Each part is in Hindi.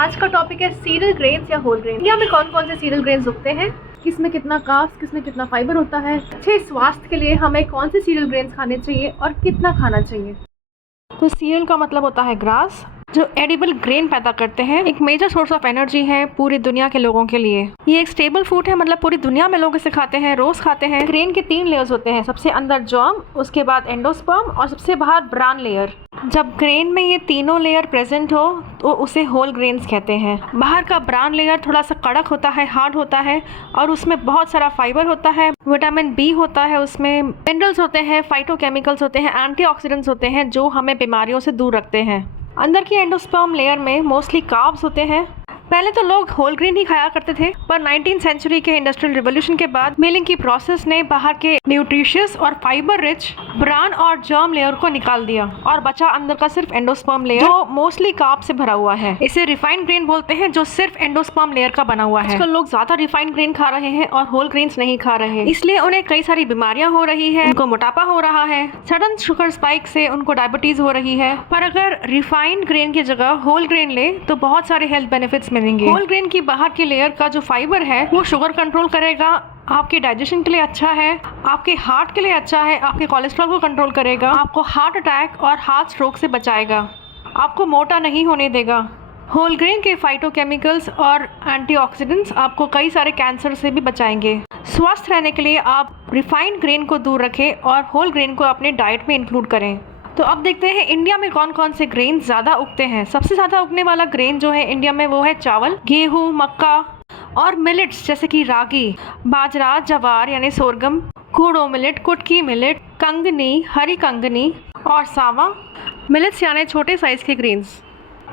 आज का टॉपिक है सीरियल ग्रेन्स या होल ग्रेन। इंडिया में कौन कौन से सीरियल ग्रेन्स उगते हैं, किसमें कितना कार्ब्स, किसमें कितना फाइबर होता है, अच्छे स्वास्थ्य के लिए हमें कौन से सीरियल ग्रेन्स खाने चाहिए और कितना खाना चाहिए। तो सीरियल का मतलब होता है ग्रास, जो एडिबल ग्रेन पैदा करते हैं। एक मेजर सोर्स ऑफ एनर्जी है पूरी दुनिया के लोगों के लिए। ये एक स्टेबल फूड है, मतलब पूरी दुनिया में लोग इसे खाते हैं, रोज खाते हैं। ग्रेन के 3 लेयर्स होते हैं, सबसे अंदर जर्म, उसके बाद एंडोस्पर्म और सबसे बाहर ब्रान लेयर। जब ग्रेन में ये तीनों लेयर प्रेजेंट हो तो उसे होल ग्रेन्स कहते हैं। बाहर का ब्रान लेयर थोड़ा सा कड़क होता है, हार्ड होता है और उसमें बहुत सारा फाइबर होता है, विटामिन बी होता है, उसमें मिनरल्स होते हैं, फाइटोकेमिकल्स होते हैं, एंटीऑक्सीडेंट्स होते हैं जो हमें बीमारियों से दूर रखते हैं। अंदर की एंडोस्पर्म लेयर में मोस्टली कार्ब्स होते हैं। पहले तो लोग होल ग्रेन ही खाया करते थे, पर 19th सेंचुरी के इंडस्ट्रियल रिवॉल्यूशन के बाद मिलिंग की प्रोसेस ने बाहर के न्यूट्रिशियस और फाइबर रिच ब्रान और जर्म लेयर को निकाल दिया और बचा अंदर का सिर्फ एंडोस्पर्म लेयर, जो मोस्टली कार्ब से भरा हुआ है। इसे रिफाइंड ग्रेन बोलते हैं, जो सिर्फ एंडोस्पर्म लेयर का बना हुआ है। आजकल लोग ज्यादा रिफाइंड ग्रेन खा रहे हैं और होल ग्रेन्स नहीं खा रहे हैं, इसलिए उन्हें कई सारी बीमारियां हो रही है, उनको मोटापा हो रहा है, सडन शुगर स्पाइक से उनको डायबिटीज हो रही है। पर अगर रिफाइंड ग्रेन की जगह होल ग्रेन ले तो बहुत सारे हेल्थ बेनिफिट्स मिलेंगे। होल ग्रेन की बाहर की लेयर का जो फाइबर है वो शुगर कंट्रोल करेगा, आपके डाइजेशन के लिए अच्छा है, आपके हार्ट के लिए अच्छा है, आपके कोलेस्ट्रॉल को कंट्रोल करेगा, आपको हार्ट अटैक और हार्ट स्ट्रोक से बचाएगा, आपको मोटा नहीं होने देगा। होल ग्रेन के फाइटोकेमिकल्स और एंटीऑक्सीडेंट्स आपको कई सारे कैंसर से भी बचाएंगे। स्वस्थ रहने के लिए आप रिफाइंड ग्रेन को दूर रखें और होल ग्रेन को अपने डाइट में इंक्लूड करें। तो अब देखते हैं इंडिया में कौन कौन से ग्रेन ज़्यादा उगते हैं। सबसे ज़्यादा उगने वाला ग्रेन जो है इंडिया में वो है चावल, गेहूँ, मक्का और मिलेट्स जैसे कि रागी, बाजरा, जवार यानी सोरगम, कूड़ो मिलेट, कुटकी मिलेट, कंगनी, हरी कंगनी और सावा। मिलेट्स यानी छोटे साइज के ग्रेन्स।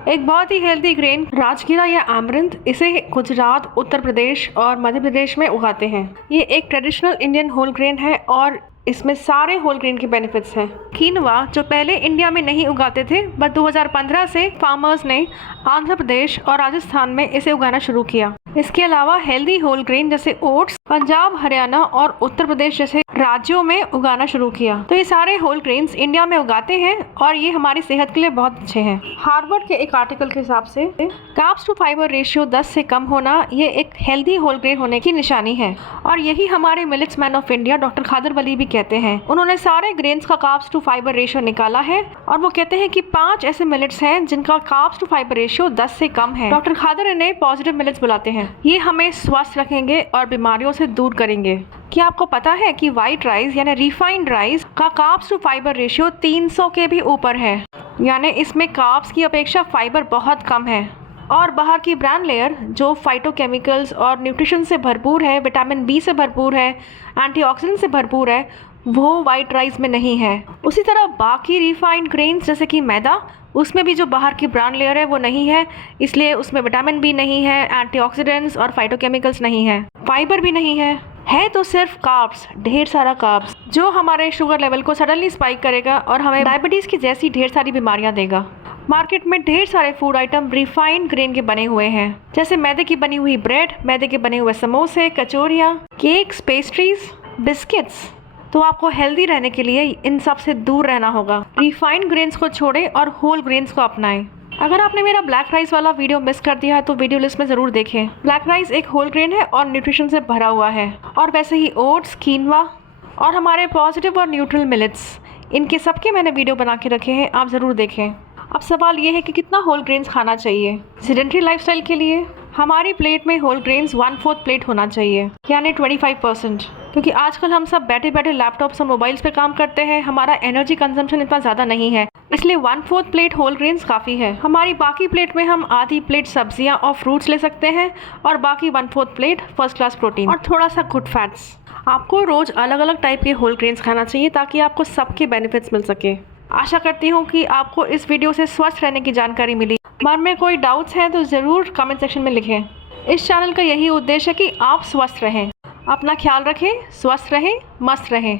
एक बहुत ही हेल्दी ग्रेन राजगिरा या आमरंथ, इसे गुजरात, उत्तर प्रदेश और मध्य प्रदेश में उगाते हैं। ये एक ट्रेडिशनल इंडियन होल ग्रेन है और इसमें सारे होल ग्रेन के बेनिफिट्स हैं। कीनवा, जो पहले इंडिया में नहीं उगाते थे, बट 2015 से फार्मर्स ने आंध्र प्रदेश और राजस्थान में इसे उगाना शुरू किया। इसके अलावा हेल्दी होल ग्रेन जैसे ओट्स पंजाब, हरियाणा और उत्तर प्रदेश जैसे राज्यों में उगाना शुरू किया। तो ये सारे होल ग्रेन्स इंडिया में उगाते हैं और ये हमारी सेहत के लिए बहुत अच्छे हैं। हार्वर्ड के एक आर्टिकल के हिसाब से कार्ब्स टू फाइबर रेशियो 10 से कम होना ये एक हेल्दी होल ग्रेन होने की निशानी है और यही हमारे millets man of India doctor Khadar Vali भी कहते हैं। उन्होंने सारे ग्रेन्स का कार्ब्स टू फाइबर रेशियो निकाला है और वो कहते हैं कि 5 ऐसे मिलेट्स हैं जिनका कार्ब्स टू फाइबर रेशियो 10 से कम है। डॉक्टर खादर इन्हें पॉजिटिव मिलेट्स बुलाते हैं। ये हमें स्वस्थ रखेंगे और बीमारियों से दूर करेंगे। क्या आपको पता है कि व्हाइट राइस यानी रिफाइंड राइस का कार्ब्स टू फाइबर रेशियो 300 के भी ऊपर है, यानी इसमें कार्ब्स की अपेक्षा फाइबर बहुत कम है। और बाहर की ब्रान लेयर जो फाइटोकेमिकल्स और न्यूट्रिशन से भरपूर है, विटामिन बी से भरपूर है, एंटीऑक्सीडेंट से भरपूर है, वो वाइट राइस में नहीं है। उसी तरह बाकी रिफाइंड ग्रेन्स जैसे कि मैदा, उसमें भी जो बाहर की ब्राउन लेयर है वो नहीं है, इसलिए उसमें विटामिन बी नहीं है, एंटीऑक्सीडेंट्स और फाइटोकेमिकल्स नहीं है, फाइबर भी नहीं है तो सिर्फ कार्ब्स, ढेर सारा कार्ब्स, जो हमारे शुगर लेवल को सडनली स्पाइक करेगा और हमें डायबिटीज़ की जैसी ढेर सारी बीमारियां देगा। मार्केट में ढेर सारे फूड आइटम रिफाइंड ग्रेन के बने हुए हैं, जैसे मैदे की बनी हुई ब्रेड, मैदे के बने हुए समोसे, कचौरियाँ, केक्स, पेस्ट्रीज, बिस्किट्स। तो आपको हेल्दी रहने के लिए इन सब से दूर रहना होगा। रिफाइंड ग्रेन्स को छोड़ें और होल ग्रेन्स को अपनाएं। अगर आपने मेरा ब्लैक राइस वाला वीडियो मिस कर दिया है तो वीडियो लिस्ट में ज़रूर देखें। ब्लैक राइस एक होल ग्रेन है और न्यूट्रिशन से भरा हुआ है, और वैसे ही ओट्स, कीनवा और हमारे पॉजिटिव और न्यूट्रल मिलेट्स, इनके सबके मैंने वीडियो बना के रखे हैं, आप ज़रूर देखें। अब सवाल ये है कि कितना होल ग्रेन्स खाना चाहिए। सेडेंटरी लाइफस्टाइल के लिए हमारी प्लेट में होल ग्रेन्स 1/4 प्लेट होना चाहिए, यानी 25%, क्योंकि आजकल हम सब बैठे बैठे लैपटॉप्स और मोबाइल्स पे काम करते हैं, हमारा एनर्जी कंजम्पशन इतना ज़्यादा नहीं है, इसलिए 1/4 प्लेट होल ग्रेन्स काफ़ी है। हमारी बाकी प्लेट में हम आधी प्लेट सब्जियां और फ्रूट्स ले सकते हैं और बाकी 1/4 प्लेट फर्स्ट क्लास प्रोटीन और थोड़ा सा गुड फैट्स। आपको रोज़ अलग अलग टाइप के होल ग्रेन्स खाना चाहिए ताकि आपको सबके बेनिफिट्स मिल सके। आशा करती हूँ कि आपको इस वीडियो से स्वस्थ रहने की जानकारी मिली। मन में कोई डाउट्स हैं तो ज़रूर कमेंट सेक्शन में लिखें। इस चैनल का यही उद्देश्य है कि आप स्वस्थ रहें। अपना ख्याल रखें, स्वस्थ रहें, मस्त रहें।